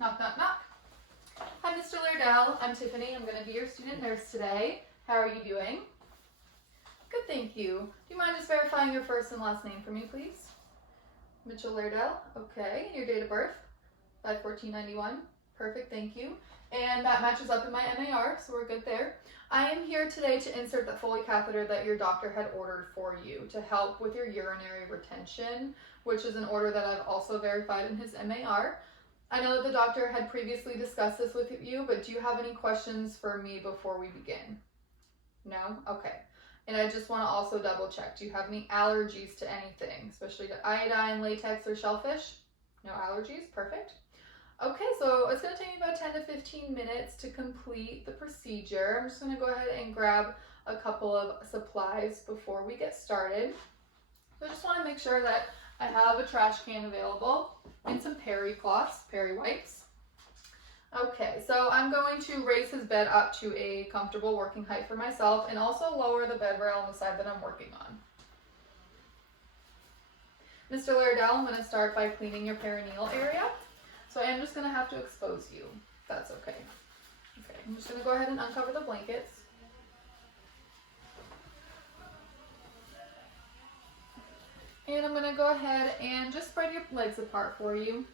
Knock, knock, knock. Hi, Mr. Lairdell. I'm Tiffany. I'm going to be your student nurse today. How are you doing? Good, thank you. Do you mind just verifying your first and last name for me, please? Mitchell Lairdell. Okay. Your date of birth? 5/14/91. Perfect, thank you. And that matches up in my MAR, so we're good there. I am here today to insert the Foley catheter that your doctor had ordered for you to help with your urinary retention, which is an order that I've also verified in his MAR. I know that the doctor had previously discussed this with you, but do you have any questions for me before we begin? No? Okay. And I just want to also double check. Do you have any allergies to anything, especially to iodine, latex, or shellfish? No allergies? Perfect. Okay, so it's going to take me about 10 to 15 minutes to complete the procedure. I'm just going to go ahead and grab a couple of supplies before we get started. So I just want to make sure that I have a trash can available and some peri cloths, peri wipes. Okay, so I'm going to raise his bed up to a comfortable working height for myself and also lower the bed rail on the side that I'm working on. Mr. Lairdell, I'm going to start by cleaning your perineal area. So I am just going to have to expose you, if that's okay. Okay, I'm just going to go ahead and uncover the blankets. And I'm going to go ahead and just spread your legs apart for you.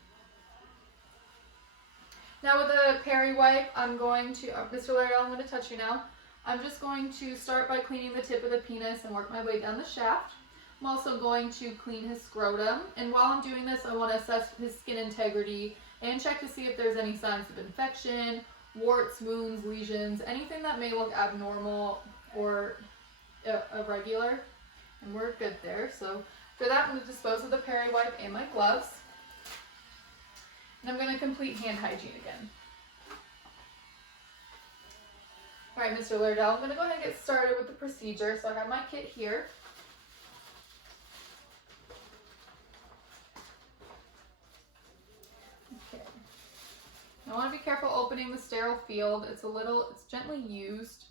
Now with the peri wipe, I'm going to, Mr. Lairdell, I'm going to touch you now. I'm just going to start by cleaning the tip of the penis and work my way down the shaft. I'm also going to clean his scrotum. And while I'm doing this, I want to assess his skin integrity and check to see if there's any signs of infection, warts, wounds, lesions, anything that may look abnormal or irregular. And we're good there. So for that, I'm going to dispose of the peri wipe and my gloves. And I'm going to complete hand hygiene again. All right, Mr. Lairdell, I'm going to go ahead and get started with the procedure. So I have my kit here. Okay. I want to be careful opening the sterile field. It's gently used.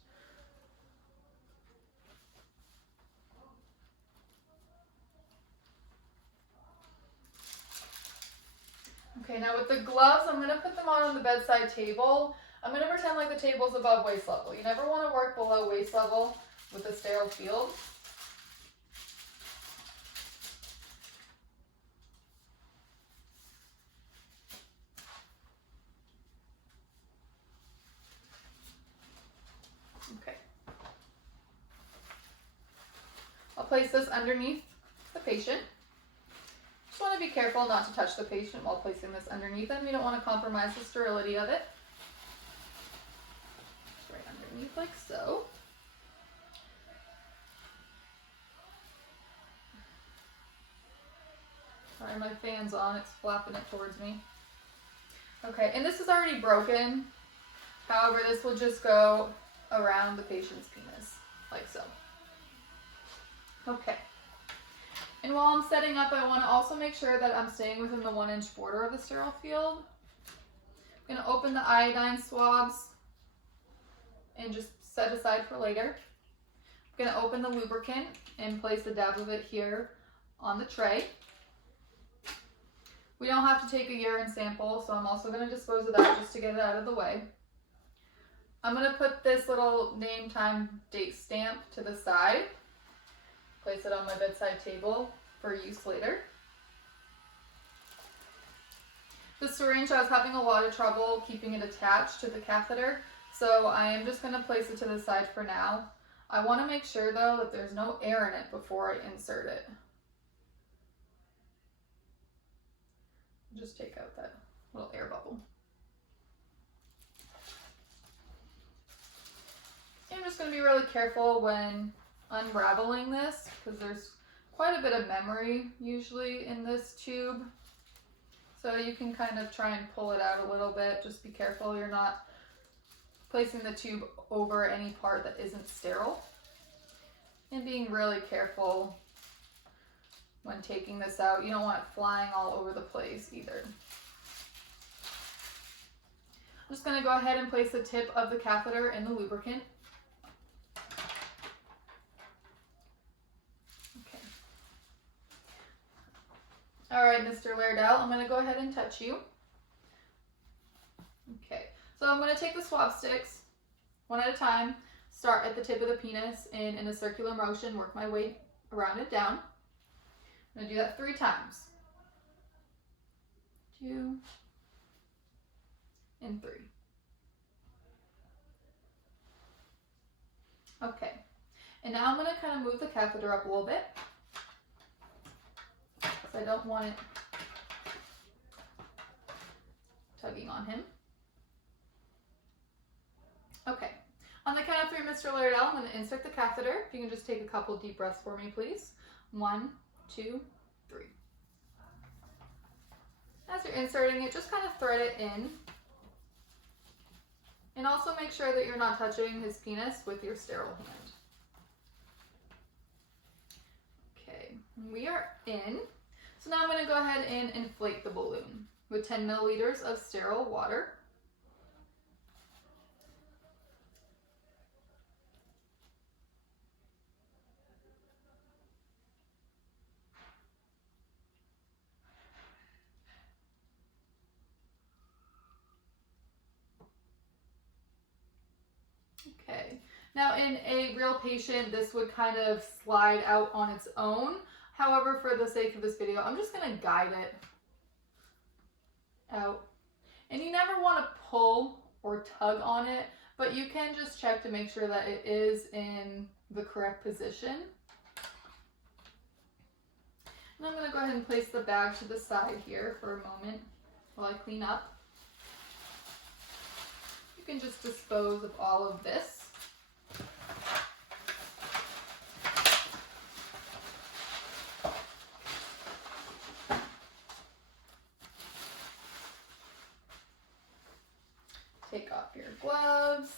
Okay, now with the gloves, I'm going to put them on the bedside table. I'm going to pretend like the table's above waist level. You never want to work below waist level with a sterile field. Okay. I'll place this underneath the patient. Just want to be careful not to touch the patient while placing this underneath them. You don't want to compromise the sterility of it. Just right underneath like so. Sorry, my fan's on. It's flapping it towards me. Okay, and this is already broken. However, this will just go around the patient's penis, like so. Okay. And while I'm setting up, I want to also make sure that I'm staying within the 1-inch border of the sterile field. I'm going to open the iodine swabs and just set aside for later. I'm going to open the lubricant and place a dab of it here on the tray. We don't have to take a urine sample, so I'm also going to dispose of that just to get it out of the way. I'm going to put this little name, time, date stamp to the side. Place it on my bedside table for use later. The syringe, I was having a lot of trouble keeping it attached to the catheter, so I am just going to place it to the side for now. I want to make sure though that there's no air in it before I insert it. Just take out that little air bubble. I'm just going to be really careful when unraveling this because there's quite a bit of memory usually in this tube. So you can kind of try and pull it out a little bit. Just be careful you're not placing the tube over any part that isn't sterile. And being really careful when taking this out. You don't want it flying all over the place either. I'm just going to go ahead and place the tip of the catheter in the lubricant. Okay. All right, Mr. Lairdell, I'm going to go ahead and touch you. So I'm going to take the swab sticks one at a time, start at the tip of the penis and in a circular motion, work my way around it down. I'm going to do that 3 times. 2 and 3. Okay, and now I'm going to kind of move the catheter up a little bit because I don't want it tugging on him. Okay, on the count of 3, Mr. Laerdal, I'm going to insert the catheter. If you can just take a couple deep breaths for me, please. 1, 2, 3. As you're inserting it, just kind of thread it in. And also make sure that you're not touching his penis with your sterile hand. Okay, we are in. So now I'm going to go ahead and inflate the balloon with 10 milliliters of sterile water. Okay, now in a real patient, this would kind of slide out on its own. However, for the sake of this video, I'm just going to guide it out. And you never want to pull or tug on it, but you can just check to make sure that it is in the correct position. And I'm going to go ahead and place the bag to the side here for a moment while I clean up. You can just dispose of all of this. Take off your gloves.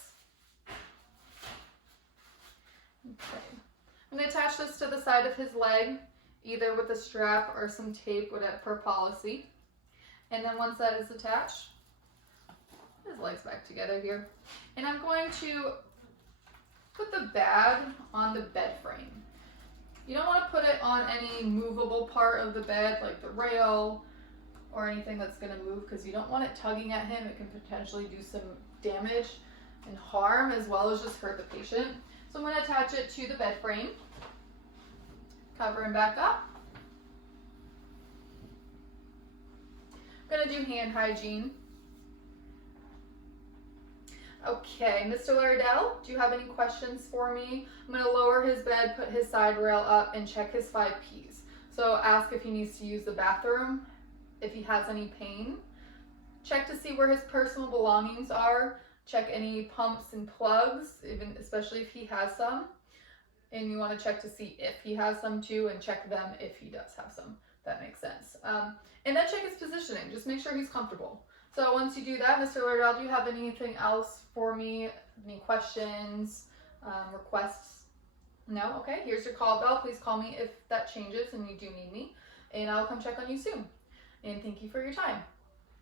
Okay. I'm going to attach this to the side of his leg, either with a strap or some tape, whatever, per policy. And then once that is attached, his legs back together here. And I'm going to put the bag on the bed frame. You don't want to put it on any movable part of the bed, like the rail or anything that's going to move, because you don't want it tugging at him. It can potentially do some damage and harm, as well as just hurt the patient. So I'm going to attach it to the bed frame, cover him back up. I'm going to do hand hygiene. Okay, Mr. Laerdal, do you have any questions for me? I'm going to lower his bed, put his side rail up, and check his 5 Ps. So ask if he needs to use the bathroom, if he has any pain. Check to see where his personal belongings are. Check any pumps and plugs, especially if he has some. And you want to check to see if he has some too, and check them if he does have some. That makes sense. And then check his positioning. Just make sure he's comfortable. So once you do that, Mr. Laerdal, do you have anything else for me? Any questions, requests? No? Okay, here's your call bell. Please call me if that changes and you do need me. And I'll come check on you soon. And thank you for your time.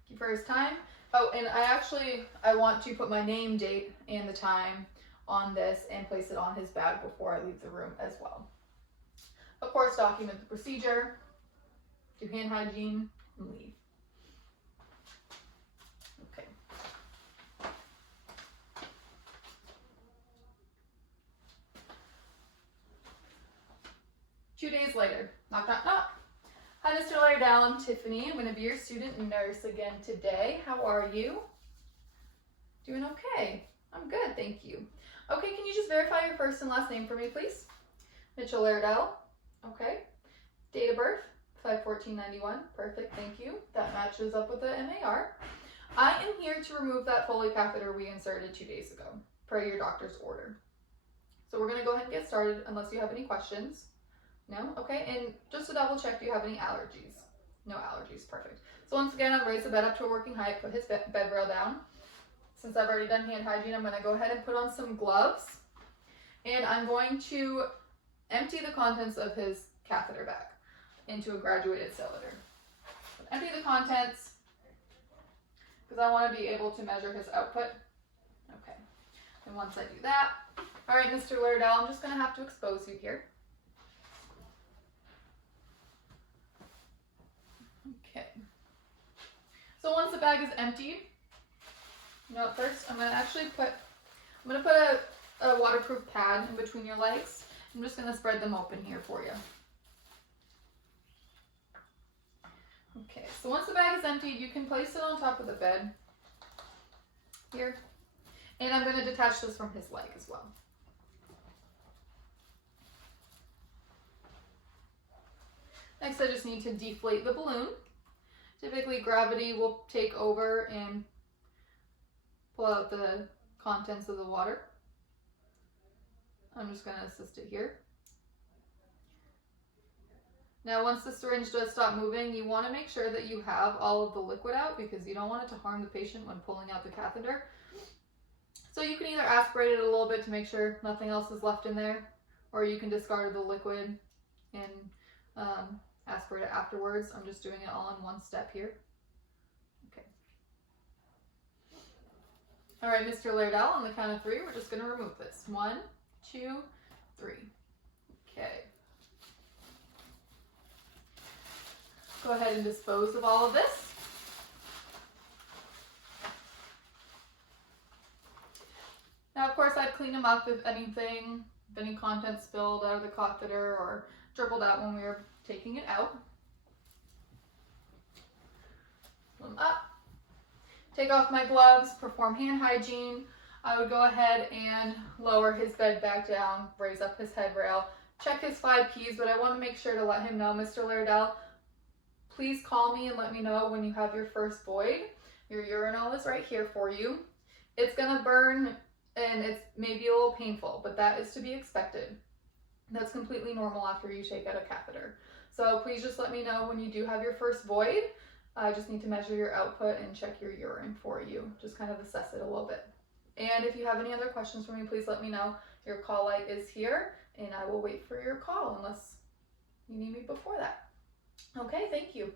Thank you for his time. Oh, and I want to put my name, date, and the time on this and place it on his bag before I leave the room as well. Of course, document the procedure, do hand hygiene, and leave. Okay. 2 days later, knock, knock, knock. Hi, Mr. Laerdal, I'm Tiffany. I'm going to be your student nurse again today. How are you? Doing okay. I'm good, thank you. Okay, can you just verify your first and last name for me, please? Mitchell Laerdal. Okay. Date of birth, 5/14/91. Perfect, thank you. That matches up with the MAR. I am here to remove that Foley catheter we inserted 2 days ago, per your doctor's order. So we're going to go ahead and get started unless you have any questions. No? Okay, and just to double check, do you have any allergies? No allergies, perfect. So once again, I'll raise the bed up to a working height, put his bed rail down. Since I've already done hand hygiene, I'm going to go ahead and put on some gloves. And I'm going to empty the contents of his catheter bag into a graduated cylinder. Empty the contents because I want to be able to measure his output. Okay, and once I do that, all right, Mr. Laerdal, I'm just going to have to expose you here. Okay. So once the bag is emptied, No, first I'm gonna put a waterproof pad in between your legs. I'm just gonna spread them open here for you. Okay, so once the bag is emptied, you can place it on top of the bed here. And I'm gonna detach this from his leg as well. Next, I just need to deflate the balloon. Typically, gravity will take over and pull out the contents of the water. I'm just going to assist it here. Now, once the syringe does stop moving, you want to make sure that you have all of the liquid out because you don't want it to harm the patient when pulling out the catheter. So you can either aspirate it a little bit to make sure nothing else is left in there, or you can discard the liquid and aspirate it afterwards. I'm just doing it all in one step here. Okay. All right, Mr. Lairdell, on the count of 3, we're just going to remove this. 1, 2, 3. Okay. Go ahead and dispose of all of this. Now, of course, I'd clean them up if any contents spilled out of the catheter or dribbled out when we were taking it out. Pull them up. Take off my gloves, perform hand hygiene. I would go ahead and lower his bed back down, raise up his head rail, check his 5 Ps, but I want to make sure to let him know, Mr. Lairdell, please call me and let me know when you have your first void. Your urinal is right here for you. It's going to burn and it's maybe a little painful, but that is to be expected. That's completely normal after you take out a catheter. So please just let me know when you do have your first void. I just need to measure your output and check your urine for you. Just kind of assess it a little bit. And if you have any other questions for me, please let me know. Your call light is here and I will wait for your call unless you need me before that. Okay, thank you.